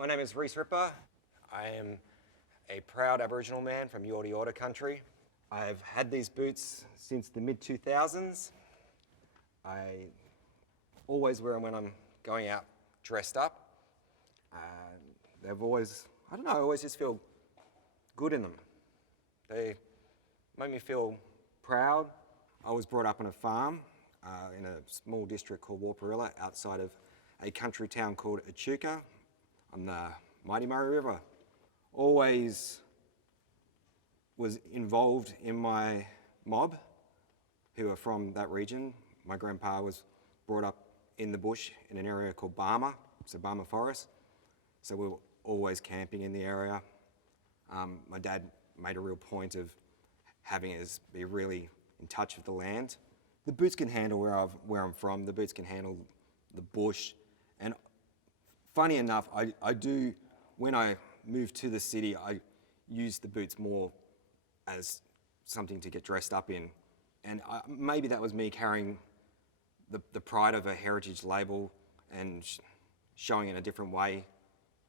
My name is Rhys Ripper. I am a proud Aboriginal man from Yorta Yorta country. I've had these boots since the mid-2000s. I always wear them when I'm going out dressed up. They've always, I don't know, I always just feel good in them. They make me feel proud. I was brought up on a farm in a small district called Warparilla outside of a country town called Echuca on the mighty Murray River. Always was involved in my mob who are from that region. My grandpa was brought up in the bush in an area called Barmer, so Barmer Forest. So we were always camping in the area. My dad made a real point of having us be really in touch with the land. The boots can handle where I'm from. The boots can handle the bush. And funny enough, I do, when I moved to the city, I used the boots more as something to get dressed up in. And maybe that was me carrying the pride of a heritage label and showing it a different way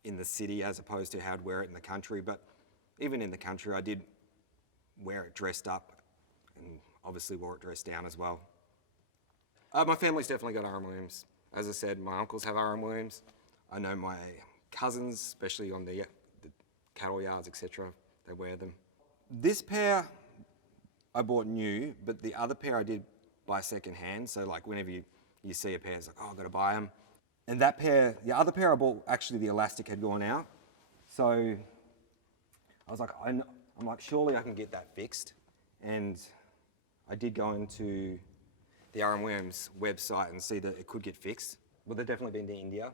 in the city as opposed to how I'd wear it in the country. But even in the country, I did wear it dressed up and obviously wore it dressed down as well. My family's definitely got R.M.Williams. As I said, my uncles have R.M.Williams. I know my cousins, especially on the cattle yards, etc., they wear them. This pair I bought new, but the other pair I did buy second hand. So like whenever you see a pair, it's like, oh, I've got to buy them. And that pair, the other pair I bought, actually the elastic had gone out. So I was like, I'm like, surely I can get that fixed. And I did go into the R.M.Williams website and see that it could get fixed. Well, they've definitely been to India.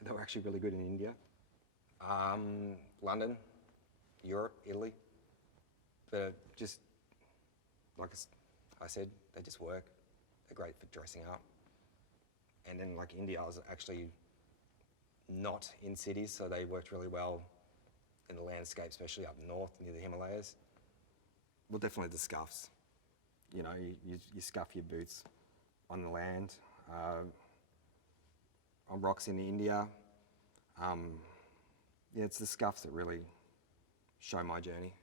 They were actually really good in India. London, Europe, Italy. But just, like I said, they just work. They're great for dressing up. And then like India, I was actually not in cities, so they worked really well in the landscape, especially up north near the Himalayas. Well, definitely the scuffs. You know, you scuff your boots on the land, on rocks in India. Yeah, it's the scuffs that really show my journey.